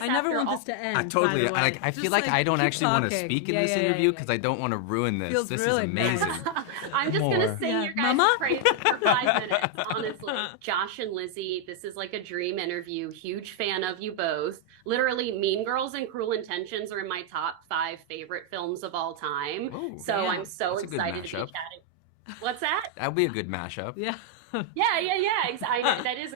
I never want this to end. I totally. By the way. I feel like I don't actually want to speak in this interview because I don't want to ruin this. Feels this really is amazing. I'm just going to sing your guys' Mama? praises for 5 minutes, honestly. Josh and Lizzy, this is like a dream interview. Huge fan of you both. Literally, Mean Girls and Cruel Intentions are in my top 5 favorite films of all time. Oh, so I'm so That's excited to be chatting. What's that? That would be a good mashup. Yeah. That is.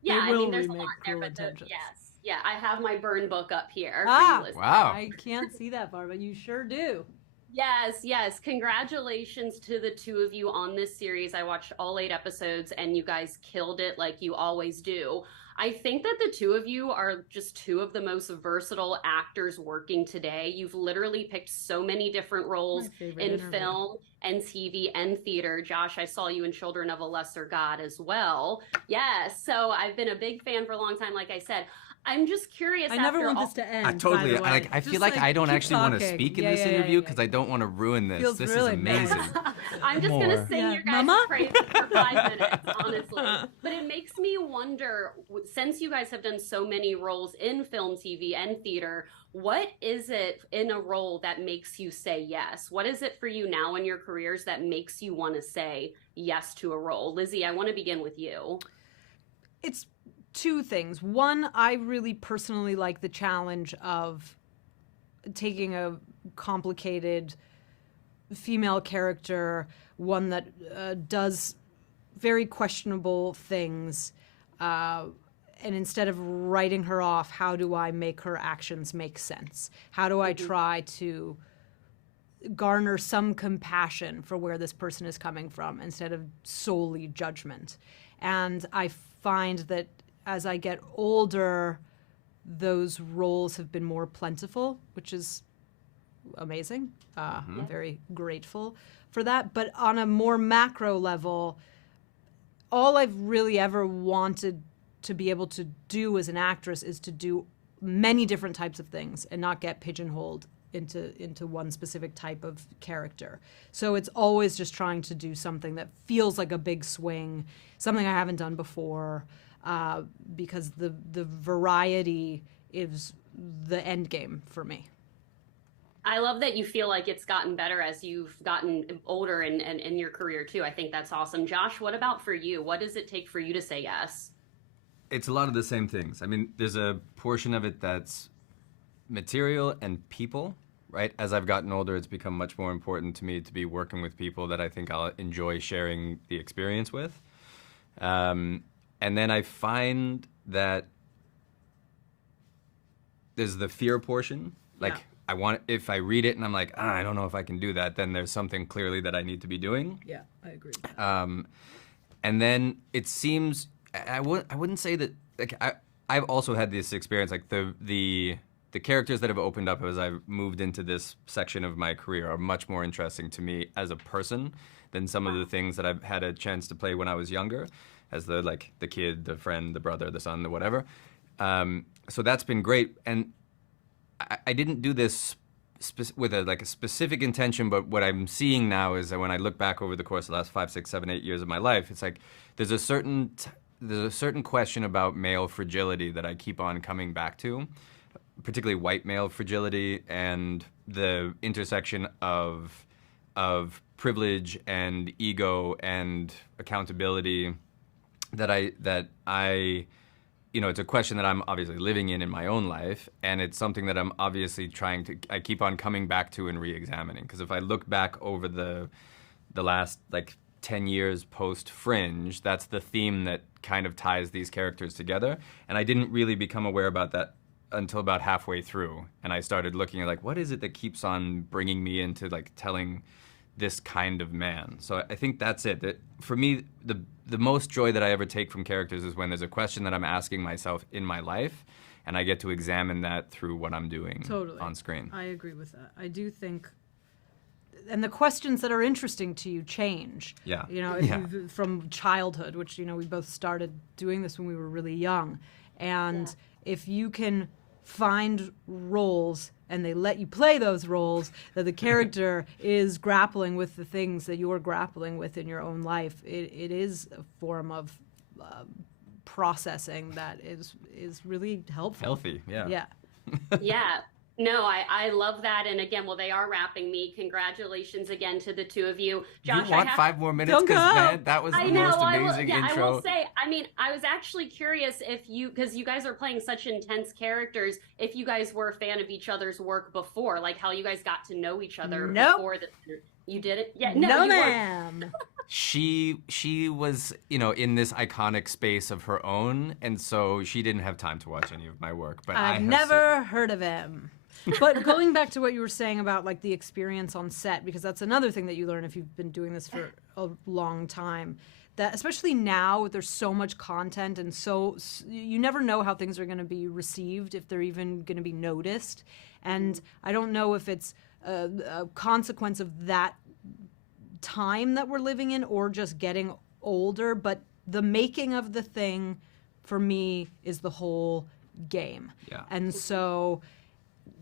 Yeah, I mean, there's a lot there, but yes. Yeah, I have my burn book up here. Ah, wow. I can't see that far, but you sure do. Yes. Congratulations to the 2 of you on this series. I watched all 8 episodes and you guys killed it like you always do. I think that the 2 of you are just 2 of the most versatile actors working today. You've literally picked so many different roles in film and TV and theater. Josh, I saw you in Children of a Lesser God as well. Yes, so I've been a big fan for a long time, like I said. I'm just curious. I never want this to end. I totally. I feel like I don't actually want to speak in this interview because I don't want to ruin this. Feels this really is amazing. I'm just going to sing your guys' praises for 5 minutes, honestly. But it makes me wonder, since you guys have done so many roles in film, TV, and theater, what is it in a role that makes you say yes? What is it for you now in your careers that makes you want to say yes to a role? Lizzy, I want to begin with you. It's 2 things. One, I really personally like the challenge of taking a complicated female character, one that does very questionable things, and instead of writing her off, how do I make her actions make sense? How do I try to garner some compassion for where this person is coming from instead of solely judgment? And I find that as I get older, those roles have been more plentiful, which is amazing. I'm very grateful for that. But on a more macro level, all I've really ever wanted to be able to do as an actress is to do many different types of things and not get pigeonholed into one specific type of character. So it's always just trying to do something that feels like a big swing, something I haven't done before, because the variety is the end game for me. I love that you feel like it's gotten better as you've gotten older and in your career too. I think that's awesome. Josh, what about for you? What does it take for you to say yes? It's a lot of the same things. I mean, there's a portion of it that's material and people, right? As I've gotten older, it's become much more important to me to be working with people that I think I'll enjoy sharing the experience with. And then I find that there's the fear portion. Like, if I read it and I'm like, I don't know if I can do that, then there's something clearly that I need to be doing. Yeah, I agree with that. And then it seems, I wouldn't say that, like, I've also had this experience, like the characters that have opened up as I've moved into this section of my career are much more interesting to me as a person than some of the things that I've had a chance to play when I was younger, as the kid, the friend, the brother, the son, the whatever. So that's been great. And I didn't do this with a specific intention, but what I'm seeing now is that when I look back over the course of the last 5, 6, 7, 8 years of my life, it's like there's a certain question about male fragility that I keep on coming back to, particularly white male fragility and the intersection of privilege and ego and accountability that I it's a question that I'm obviously living in my own life, and it's something that I'm obviously I keep on coming back to and re-examining. Because if I look back over the last 10 years post Fringe, that's the theme that kind of ties these characters together. And I didn't really become aware about that until about halfway through, and I started looking at what is it that keeps on bringing me into telling this kind of man. So I think that's it. That for me, the most joy that I ever take from characters is when there's a question that I'm asking myself in my life, and I get to examine that through what I'm doing on screen. I agree with that. I do think, and the questions that are interesting to you change. Yeah. From childhood, which we both started doing this when we were really young, and if you can find roles and they let you play those roles, that the character is grappling with the things that you're grappling with in your own life, it is a form of processing that is really helpful. Healthy, yeah. Yeah. Yeah. No, I love that. And again, well, they are wrapping me. Congratulations again to the two of you. Josh, You want 5 more minutes? Don't go. Because, man, that was the I know. most amazing intro. I will say, I mean, I was actually curious if you, because you guys are playing such intense characters, if you guys were a fan of each other's work before, like how you guys got to know each other before the. You did it? Yeah. No, ma'am. She was, in this iconic space of her own, and so she didn't have time to watch any of my work. But I've never heard of him. But going back to what you were saying about like the experience on set, because that's another thing that you learn if you've been doing this for a long time, that especially now there's so much content and so you never know how things are going to be received, if they're even going to be noticed. And I don't know if it's a consequence of that time that we're living in or just getting older, but the making of the thing for me is the whole game. Yeah. And so,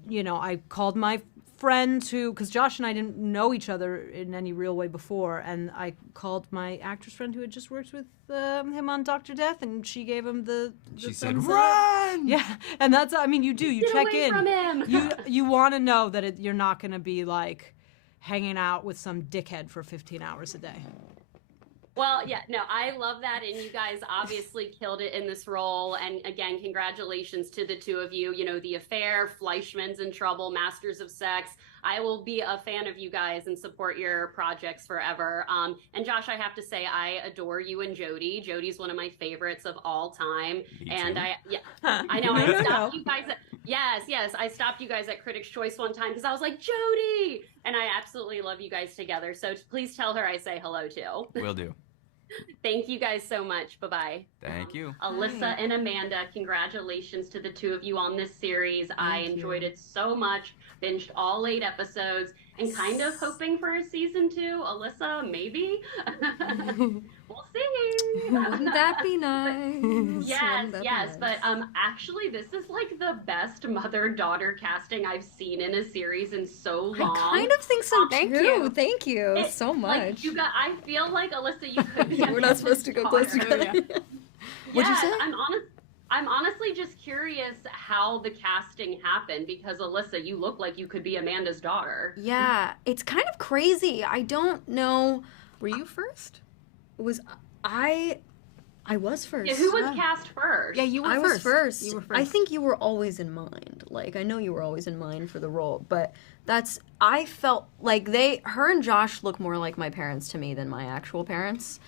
I called my friend because Josh and I didn't know each other in any real way before, and I called my actress friend who had just worked with him on Dr. Death, and she gave him the She said, thumbs up. "Run!" Yeah, and that's, you do, you Get check away in. from him. You want to know that you're not going to be like hanging out with some dickhead for 15 hours a day. Well, yeah, no, I love that. And you guys obviously killed it in this role. And again, congratulations to the two of you. The Affair, Fleischman's in Trouble, Masters of Sex. I will be a fan of you guys and support your projects forever. And Josh, I have to say, I adore you and Jodie. Jodie's one of my favorites of all time. Me and too. I know I stopped you guys at, yes, I stopped you guys at Critics' Choice one time because I was like, Jodie! And I absolutely love you guys together. So please tell her I say hello too. Will do. Thank you guys so much. Bye-bye. Thank you. Alyssa and Amanda, congratulations to the two of you on this series. I enjoyed it so much. Binged all 8 episodes and kind of hoping for a season 2. Alyssa, maybe? We'll see. Wouldn't that be nice? Yes. But actually, this is like the best mother-daughter casting I've seen in a series in so long. I kind of think so Thank too. you. Thank you so much. Like, I feel like, Alyssa, you could be We're not supposed to go close together. What'd you say? I'm honestly just curious how the casting happened because Alyssa, you look like you could be Amanda's daughter. Yeah, it's kind of crazy. I don't know. Were you first? I was first. Yeah, who was cast first? Yeah, you were I first. was first. You were first. I think you were always in mind. Like, I know you were always in mind for the role, but I felt like her and Josh look more like my parents to me than my actual parents.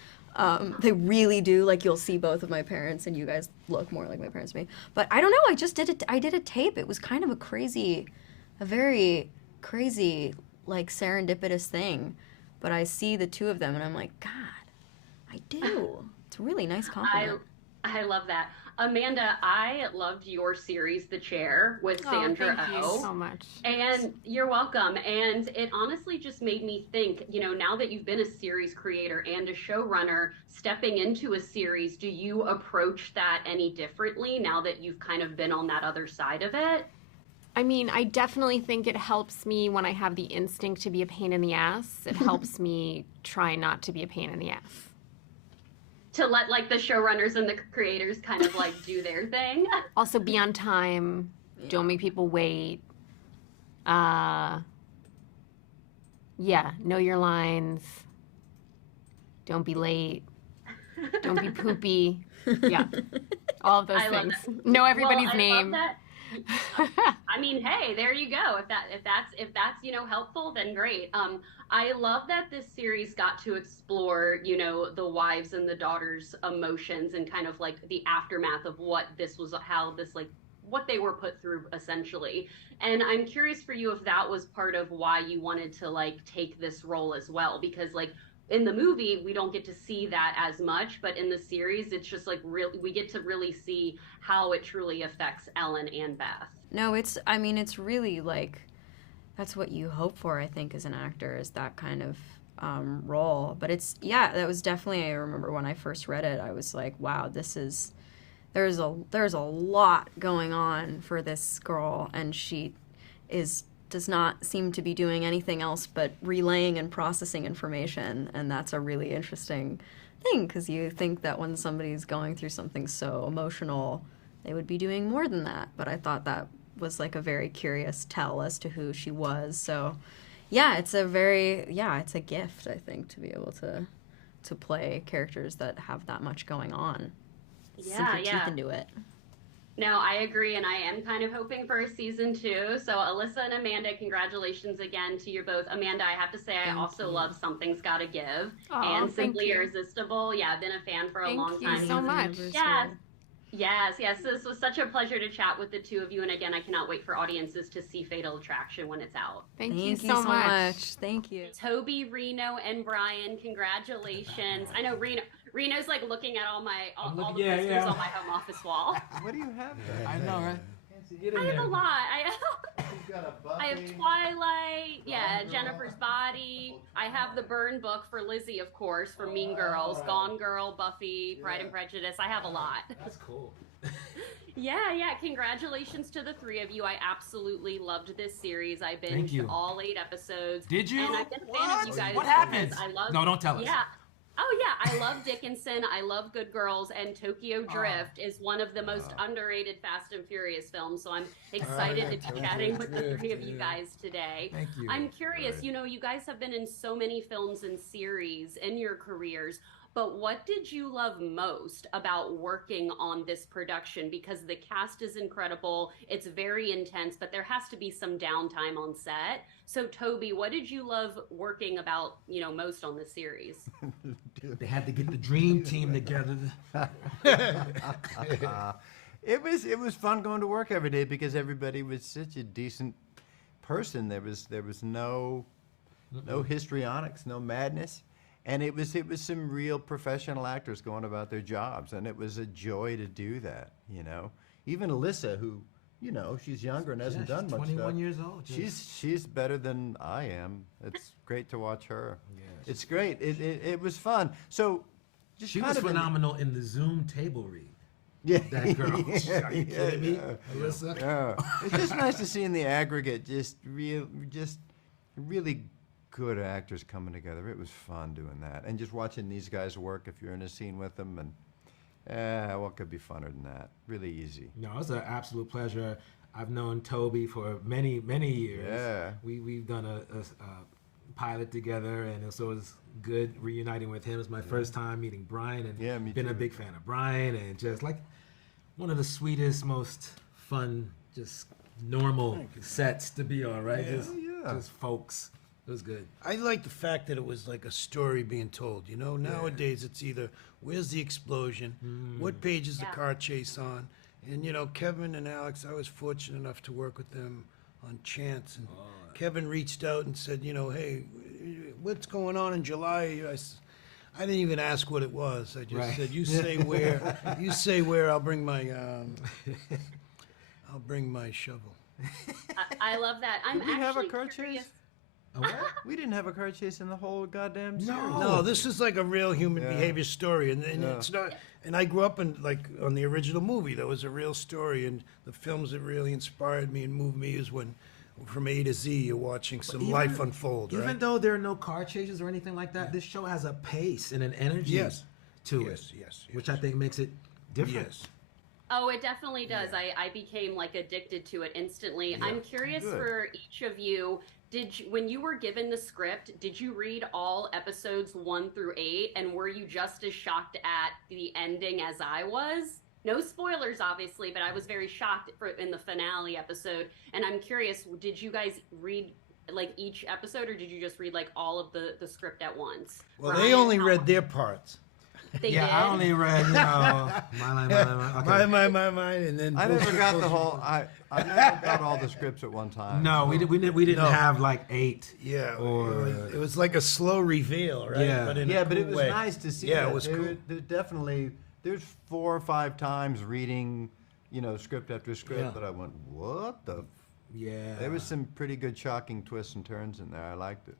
They really do. Like, you'll see both of my parents and you guys look more like my parents to me. But I don't know. I just did it. I did a tape. It was kind of a very crazy, like, serendipitous thing. But I see the two of them and I'm like, God, I do. It's a really nice compliment. I love that. Amanda, I loved your series, The Chair, with Sandra thank you so much. And you're welcome. And it honestly just made me think, now that you've been a series creator and a showrunner, stepping into a series, do you approach that any differently now that you've kind of been on that other side of it? I mean, I definitely think it helps me when I have the instinct to be a pain in the ass. It helps me try not to be a pain in the ass. To let like the showrunners and the creators kind of like do their thing. Also be on time. Don't make people wait. Know your lines. Don't be late. Don't be poopy. Yeah. All of those things. Know everybody's name. Love that. I mean, hey, there you go. If that's helpful, then great. I love that this series got to explore, the wives and the daughters' emotions and kind of like the aftermath of what they were put through essentially. And I'm curious for you if that was part of why you wanted to like take this role as well, because like in the movie, we don't get to see that as much, but in the series, it's just like we get to really see how it truly affects Ellen and Beth. No, it's really like, that's what you hope for, I think, as an actor, is that kind of role. But that was definitely, I remember when I first read it, I was like, wow, there's a lot going on for this girl, and she does not seem to be doing anything else but relaying and processing information, and that's a really interesting thing, because you think that when somebody's going through something so emotional, they would be doing more than that. But I thought that was like a very curious tell as to who she was. So, yeah, it's a gift, I think, to be able to play characters that have that much going on. Sink your teeth into it. No, I agree, and I am kind of hoping for a season 2. So Alyssa and Amanda, congratulations again to you both. Amanda, I have to say I also love Something's Gotta Give and Simply Irresistible. Yeah, I've been a fan for a long time. Thank you so much. Yes. This was such a pleasure to chat with the two of you, and again, I cannot wait for audiences to see Fatal Attraction when it's out. Thank you so much. Thank you. Toby, Reno, and Brian, congratulations. I know Reno's like looking at all the posters on my home office wall. What do you have there? I know, right? I have a lot. I have Twilight, Jennifer's Body. I have the burn book for Lizzy, of course, for Mean Girls, Gone Girl, Buffy, Pride and Prejudice. I have a lot. That's cool. Yeah. Congratulations to the three of you. I absolutely loved this series. I binged all 8 episodes. Did you? And I've been a fan of you guys. What happened? No, don't tell us. Yeah. Oh, yeah. I love Dickinson. I love Good Girls. And Tokyo Drift is one of the most underrated Fast and Furious films. So I'm excited to be chatting with the three of you guys today. Thank you. I'm curious, you guys have been in so many films and series in your careers. But what did you love most about working on this production? Because the cast is incredible. It's very intense, but there has to be some downtime on set. So, Toby, what did you love working about, most on this series? They had to get the dream team together. It was fun going to work every day because everybody was such a decent person. There was no histrionics, no madness. And it was some real professional actors going about their jobs, and it was a joy to do that, Even Alyssa, who, she's younger and hasn't done much 21 stuff. years old. She's better than I am. It's great to watch her. Yeah, it's great. It was fun. So, she was phenomenal in the Zoom table read. Yeah, that girl. Are you kidding me, Alyssa? Yeah. It's just nice to see in the aggregate just really good actors coming together. It was fun doing that, and just watching these guys work. If you're in a scene with them, and what could be funner than that? Really easy. No, it was an absolute pleasure. I've known Toby for many years. Yeah, we've done a pilot together, and so it was good reuniting with him. It was my first time meeting Brian, and me been too. a big fan of Brian, and just like one of the sweetest, most fun, just normal sets to be on, right? Just folks. It was good. I like the fact that it was like a story being told. Nowadays it's either where's the explosion, what page is the car chase on, and Kevin and Alex. I was fortunate enough to work with them on Chance, and Kevin reached out and said, hey, what's going on in July? I didn't even ask what it was. I just said, you say where. You say where. I'll bring my shovel. I love that. Did we have a car curious. chase? We didn't have a car chase in the whole goddamn series. No, this is like a real human behavior story, and it's not. And I grew up on the original movie. That was a real story, and the films that really inspired me and moved me is when, from A to Z, you're watching some life unfold. Even though there are no car chases or anything like that, this show has a pace and an energy to it, which I think makes it different. Yes. Oh, it definitely does. I became addicted to it instantly. I'm curious for each of you. When you were given the script, did you read all episodes 1 through 8, and were you just as shocked at the ending as I was? No spoilers, obviously, but I was very shocked in the finale episode. And I'm curious, did you guys read each episode, or did you just read all of the script at once? Well, they only read their parts. They did? I only read, my line, and then I never got the whole. I never got all the scripts at one time. No, we didn't have 8. Yeah, or it was like a slow reveal, right? Yeah, but in yeah, a but cool it was way. nice to see. Yeah, that. it was cool. There's 4 or 5 times reading, script after script that I went, what the? Yeah, there was some pretty good shocking twists and turns in there. I liked it.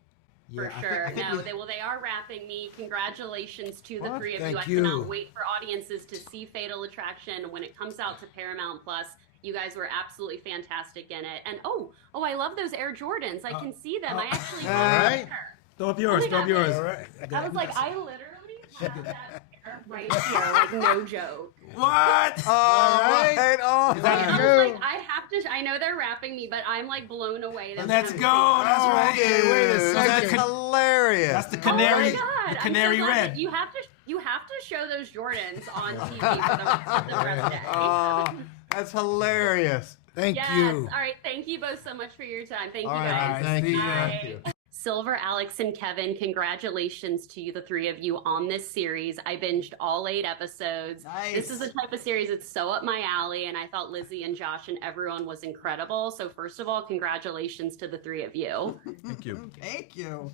For sure. They are wrapping me. Congratulations to the three of you. Thank I cannot wait for audiences to see Fatal Attraction when it comes out to Paramount Plus. You guys were absolutely fantastic in it. And I love those Air Jordans. I can see them. I actually all right. her. Throw up yours. All right. I was like, I literally have that pair. right here, like no joke. What? All right. Oh, Is that I you? was like, I have to. I know they're wrapping me, but I'm like blown away. That Let's I'm- go. That's right. Hey, wait a That's second. hilarious. That's the Oh canary. my God! The canary I'm so glad red. that you have to show those Jordans on TV for the rest of the day. That's hilarious. Thank Yes. you. All right. Thank you both so much for your time. Thank All you right, guys. Thank see you. ya. Thank you. Silver, Alex, and Kevin, congratulations to you, the three of you, on this series. I binged all 8 episodes. Nice. This is the type of series that's so up my alley, and I thought Lizzy and Josh and everyone was incredible. So first of all, congratulations to the three of you. Thank you. Thank you.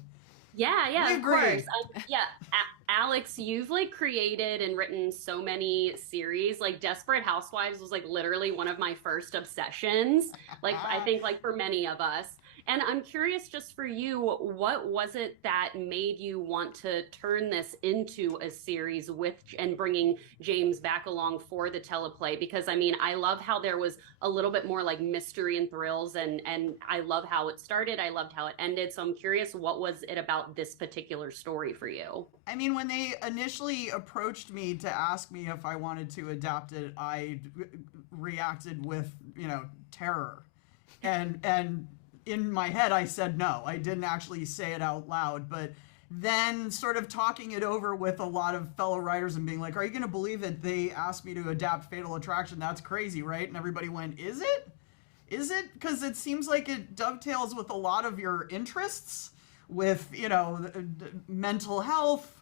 Yeah, We of agree. course. Alex, you've like created and written so many series. Like Desperate Housewives was like literally one of my first obsessions. Like I think like for many of us. And I'm curious just for you, what was it that made you want to turn this into a series with and bringing James back along for the teleplay? Because I mean, I love how there was a little bit more like mystery and thrills, and I love how it started. I loved how it ended. So I'm curious, what was it about this particular story for you? I mean, when they initially approached me to ask me if I wanted to adapt it, I reacted with, terror. And in my head, I said no. I didn't actually say it out loud, but then sort of talking it over with a lot of fellow writers and being like, are you going to believe it? They asked me to adapt Fatal Attraction. That's crazy, right? And everybody went, is it? Is it? Because it seems like it dovetails with a lot of your interests with, mental health,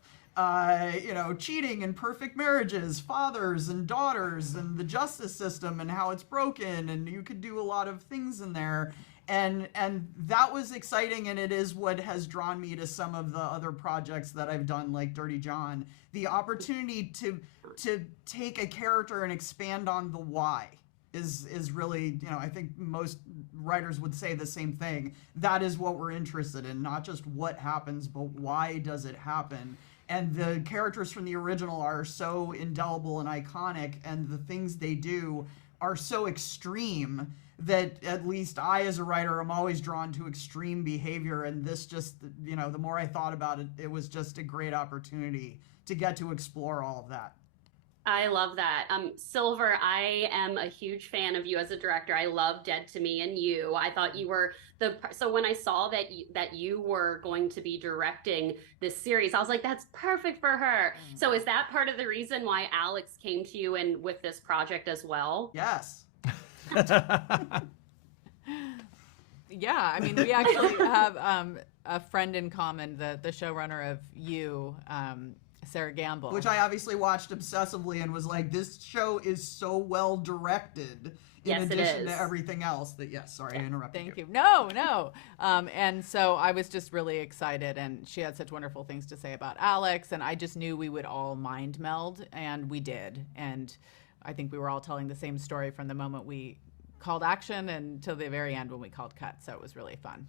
cheating and perfect marriages, fathers and daughters, and the justice system and how it's broken. And you could do a lot of things in there. And that was exciting, and it is what has drawn me to some of the other projects that I've done, like Dirty John. The opportunity to take a character and expand on the why is really, I think most writers would say the same thing. That is what we're interested in, not just what happens, but why does it happen? And the characters from the original are so indelible and iconic, and the things they do are so extreme that at least I, as a writer, am always drawn to extreme behavior. And this just, the more I thought about it, it was just a great opportunity to get to explore all of that. I love that. Silver, I am a huge fan of you as a director. I love Dead to Me and You. I thought you were so when I saw that you were going to be directing this series, I was like, that's perfect for her. So is that part of the reason why Alex came to you and with this project as well? Yes. Yeah, I mean, we actually have a friend in common, the showrunner of You, Sarah Gamble. Which I obviously watched obsessively and was like, this show is so well directed in addition to everything else that, sorry, I interrupted Thank you. No. And so I was just really excited, and she had such wonderful things to say about Alex, and I just knew we would all mind meld, and we did. And I think we were all telling the same story from the moment we called action until the very end when we called cut. So it was really fun.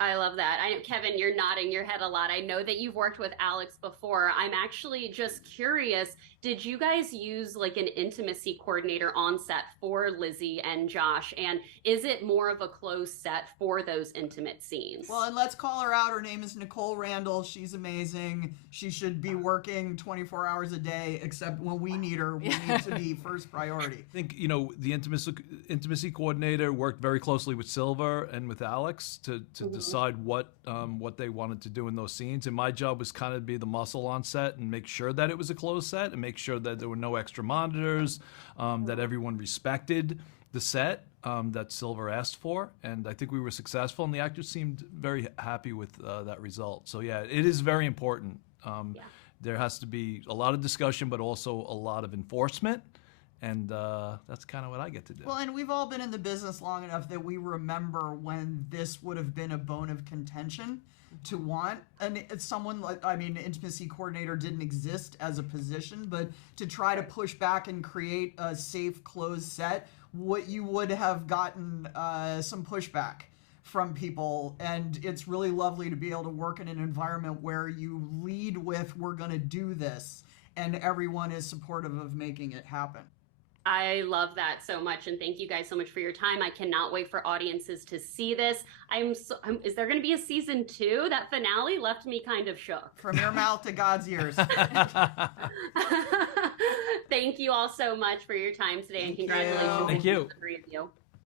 I love that. I know, Kevin, you're nodding your head a lot. I know that you've worked with Alex before. I'm actually just curious, did you guys use like an intimacy coordinator on set for Lizzy and Josh? And is it more of a closed set for those intimate scenes? Well, and let's call her out. Her name is Nicole Randall. She's amazing. She should be working 24 hours a day, except when we need her, we need to be first priority. I think, the intimacy coordinator worked very closely with Silver and with Alex to decide what they wanted to do in those scenes. And my job was kind of be the muscle on set and make sure that it was a closed set and make sure that there were no extra monitors, that everyone respected the set that Silver asked for. And I think we were successful, and the actors seemed very happy with that result. So yeah, it is very important. There has to be a lot of discussion, but also a lot of enforcement. And that's kind of what I get to do. Well, and we've all been in the business long enough that we remember when this would have been a bone of contention to want. And it's someone like, intimacy coordinator didn't exist as a position, but to try to push back and create a safe, closed set, what you would have gotten some pushback from people. And it's really lovely to be able to work in an environment where you lead with, we're going to do this, and everyone is supportive of making it happen. I love that so much, and thank you guys so much for your time. I cannot wait for audiences to see this. Is there going to be a season 2? That finale left me kind of shook. From your mouth to God's ears. Thank you all so much for your time today, and congratulations Thank you. to the 3 of you.